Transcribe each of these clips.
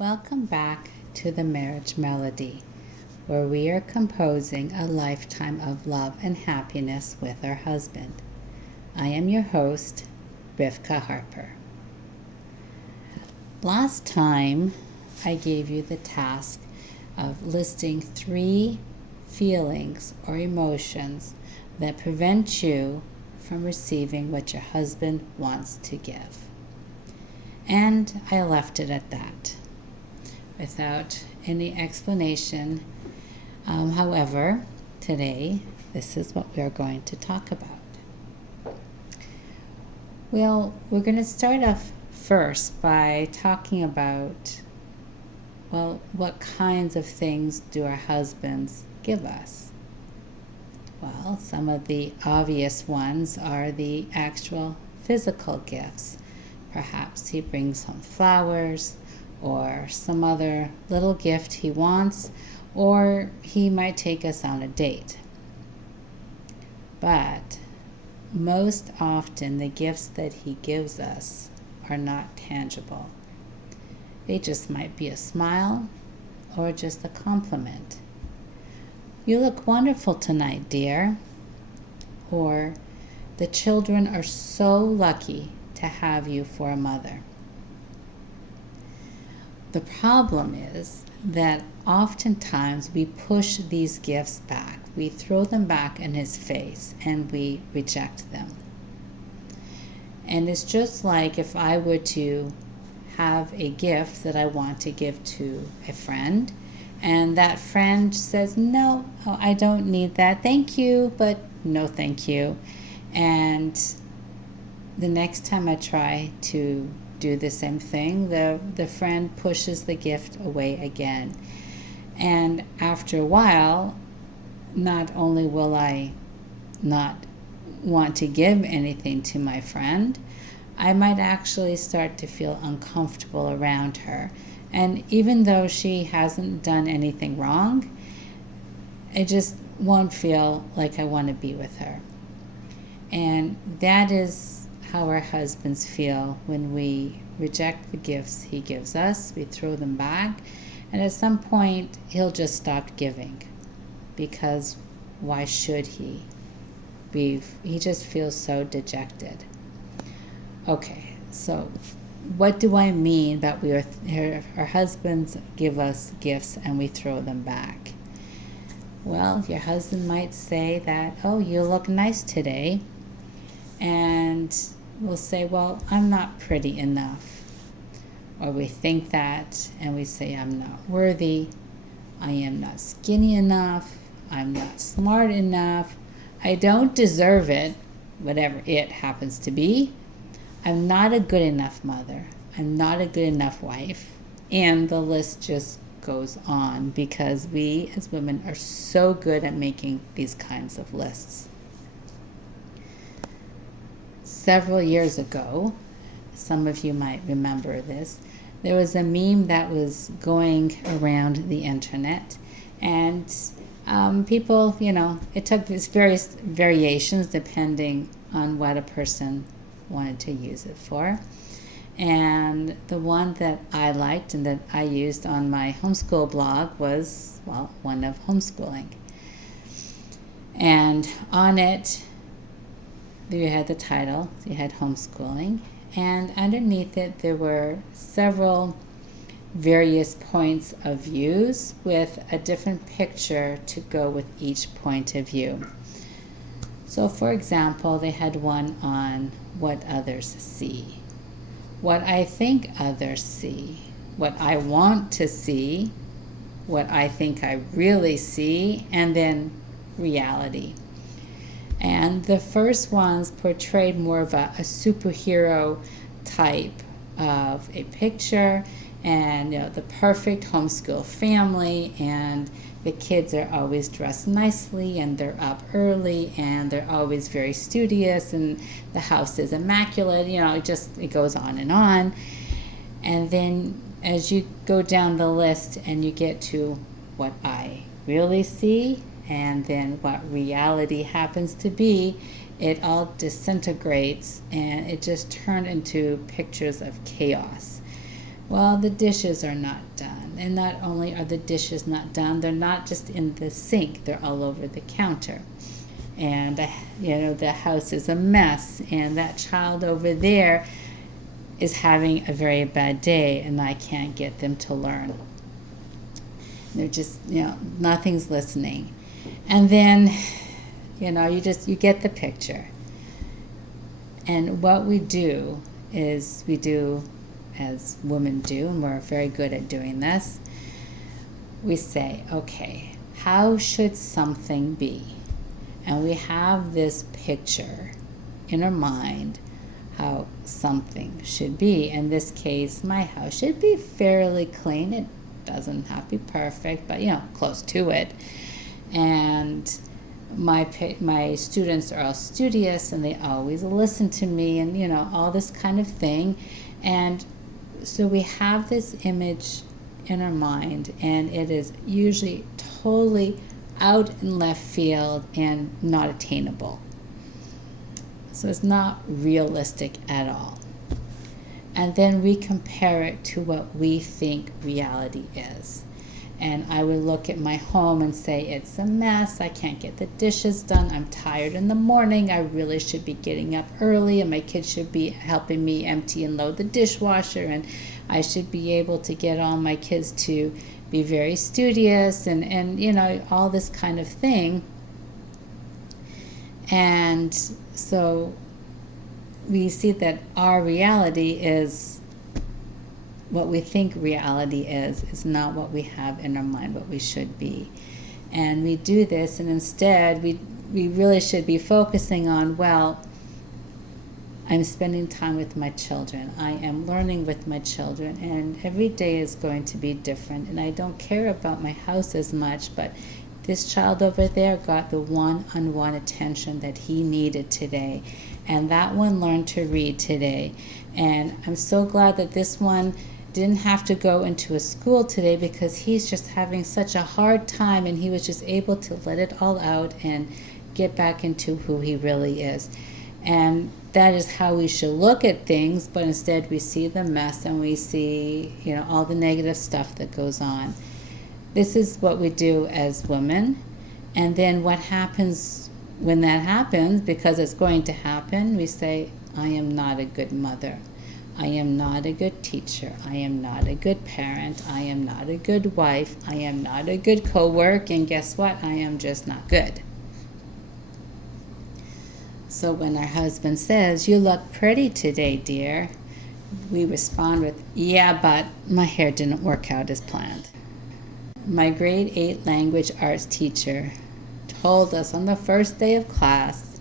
Welcome back to the Marriage Melody, where we are composing a lifetime of love and happiness with our husband. I am your host, Rivka Harper. Last time, I gave you the task of listing 3 feelings or emotions that prevent you from receiving what your husband wants to give. And I left it at that, without any explanation. However, today, this is what we are going to talk about. Well, we're going to start off first by talking about, what kinds of things do our husbands give us? Well, some of the obvious ones are the actual physical gifts. Perhaps he brings home flowers or some other little gift he wants, or he might take us on a date. But most often the gifts that he gives us are not tangible. They just might be a smile or just a compliment. You look wonderful tonight, dear. Or the children are so lucky to have you for a mother. The problem is that oftentimes we push these gifts back. We throw them back in his face and we reject them. And it's just like if I were to have a gift that I want to give to a friend, and that friend says, no, I don't need that, thank you, but no thank you. And the next time I try to do the same thing, the friend pushes the gift away again. And after a while, not only will I not want to give anything to my friend, I might actually start to feel uncomfortable around her. And even though she hasn't done anything wrong, I just won't feel like I want to be with her. And that is how our husbands feel when we reject the gifts he gives us. We throw them back, and at some point he'll just stop giving, because why should he? He just feels so dejected. Okay, so what do I mean about our husbands give us gifts and we throw them back? Well, your husband might say that, oh, you look nice today. And we'll say, well, I'm not pretty enough. Or we think that and we say, I'm not worthy. I am not skinny enough. I'm not smart enough. I don't deserve it, whatever it happens to be. I'm not a good enough mother. I'm not a good enough wife. And the list just goes on, because we as women are so good at making these kinds of lists. Several years ago, some of you might remember this, there was a meme that was going around the internet, and people, it took these various variations depending on what a person wanted to use it for. And the one that I liked and that I used on my homeschool blog was, one of homeschooling. And on it, you had the title, you had homeschooling, and underneath it there were several various points of views with a different picture to go with each point of view. So for example, they had one on what others see, what I think others see, what I want to see, what I think I really see, and then reality. And the first ones portrayed more of a superhero type of a picture, and the perfect homeschool family, and the kids are always dressed nicely, and they're up early, and they're always very studious, and the house is immaculate. It goes on. And then as you go down the list and you get to what I really see, and then what reality happens to be, it all disintegrates, and it just turned into pictures of chaos. Well, the dishes are not done. And not only are the dishes not done, they're not just in the sink, they're all over the counter. And, the house is a mess. And that child over there is having a very bad day, and I can't get them to learn. They're just, nothing's listening. And then, you get the picture. And what we do is as women do, and we're very good at doing this, we say, okay, how should something be? And we have this picture in our mind how something should be. In this case, my house should be fairly clean. It doesn't have to be perfect, but close to it. And my students are all studious, and they always listen to me, and all this kind of thing. And so we have this image in our mind, and it is usually totally out in left field and not attainable. So it's not realistic at all. And then we compare it to what we think reality is. And I would look at my home and say, it's a mess. I can't get the dishes done. I'm tired in the morning. I really should be getting up early, and my kids should be helping me empty and load the dishwasher. And I should be able to get all my kids to be very studious and all this kind of thing. And so we see that our reality is what we think reality is not what we have in our mind, what we should be. And we do this, and instead we really should be focusing on, well, I'm spending time with my children. I am learning with my children, and every day is going to be different. And I don't care about my house as much, but this child over there got the one-on-one attention that he needed today. And that one learned to read today. And I'm so glad that this one didn't have to go into a school today, because he's just having such a hard time, and he was just able to let it all out and get back into who he really is. And that is how we should look at things, but instead we see the mess, and we see, all the negative stuff that goes on. This is what we do as women. And then what happens when that happens, because it's going to happen, we say, I am not a good mother. I am not a good teacher. I am not a good parent. I am not a good wife. I am not a good co-worker. And guess what? I am just not good. So when our husband says, you look pretty today, dear, we respond with, yeah, but my hair didn't work out as planned. My grade 8 language arts teacher told us on the first day of class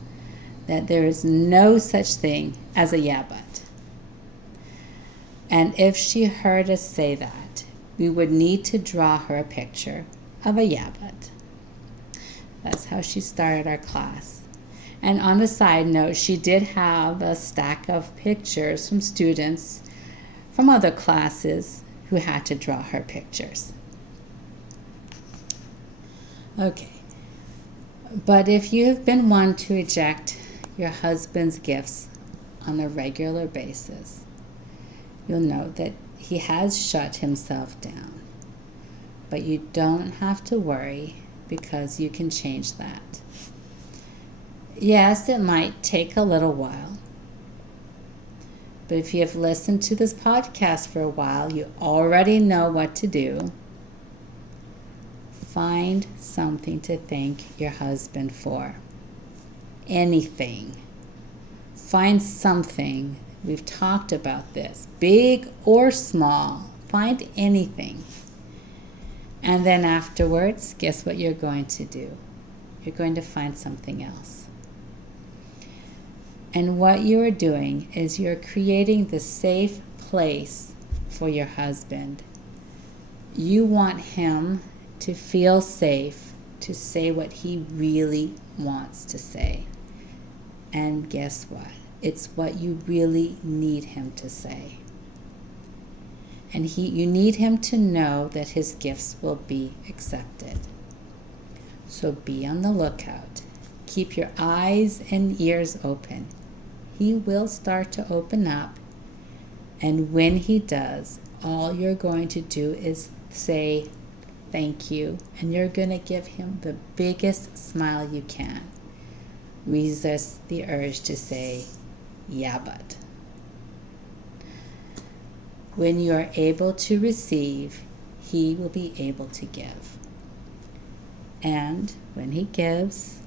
that there is no such thing as a yeah, but. And if she heard us say that, we would need to draw her a picture of a yeah, but. That's how she started our class. And on a side note, she did have a stack of pictures from students from other classes who had to draw her pictures. Okay. But if you have been one to reject your husband's gifts on a regular basis, you'll know that he has shut himself down. But you don't have to worry, because you can change that. Yes, it might take a little while. But if you have listened to this podcast for a while, you already know what to do. Find something to thank your husband for. Anything. Find something. We've talked about this. Big or small. Find anything. And then afterwards, guess what you're going to do? You're going to find something else. And what you are doing is you're creating the safe place for your husband. You want him to feel safe to say what he really wants to say. And guess what? It's what you really need him to say. And you need him to know that his gifts will be accepted. So be on the lookout. Keep your eyes and ears open. He will start to open up. And when he does, all you're going to do is say thank you, and you're going to give him the biggest smile you can. Resist the urge to say, yeah, but. When you are able to receive, he will be able to give. And when he gives,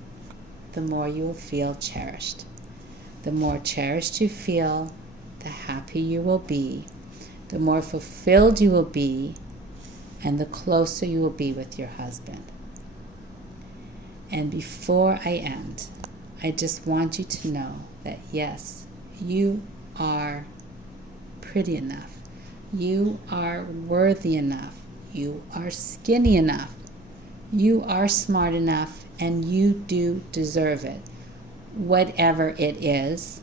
the more you will feel cherished. The more cherished you feel, the happier you will be, the more fulfilled you will be, and the closer you will be with your husband. And before I end, I just want you to know that yes, you are pretty enough. You are worthy enough. You are skinny enough. You are smart enough, and you do deserve it. Whatever it is,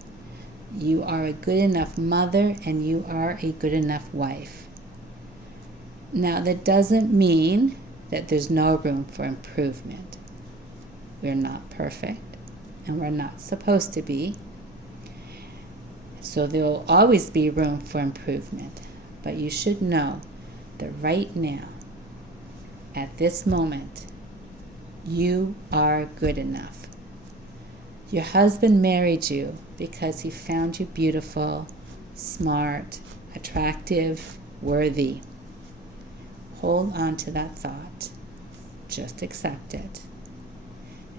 you are a good enough mother, and you are a good enough wife. Now, that doesn't mean that there's no room for improvement. We're not perfect, and we're not supposed to be. So there will always be room for improvement. But you should know that right now, at this moment, you are good enough. Your husband married you because he found you beautiful, smart, attractive, worthy. Hold on to that thought. Just accept it.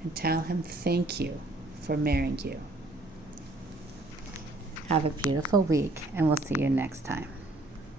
And tell him thank you for marrying you. Have a beautiful week, and we'll see you next time.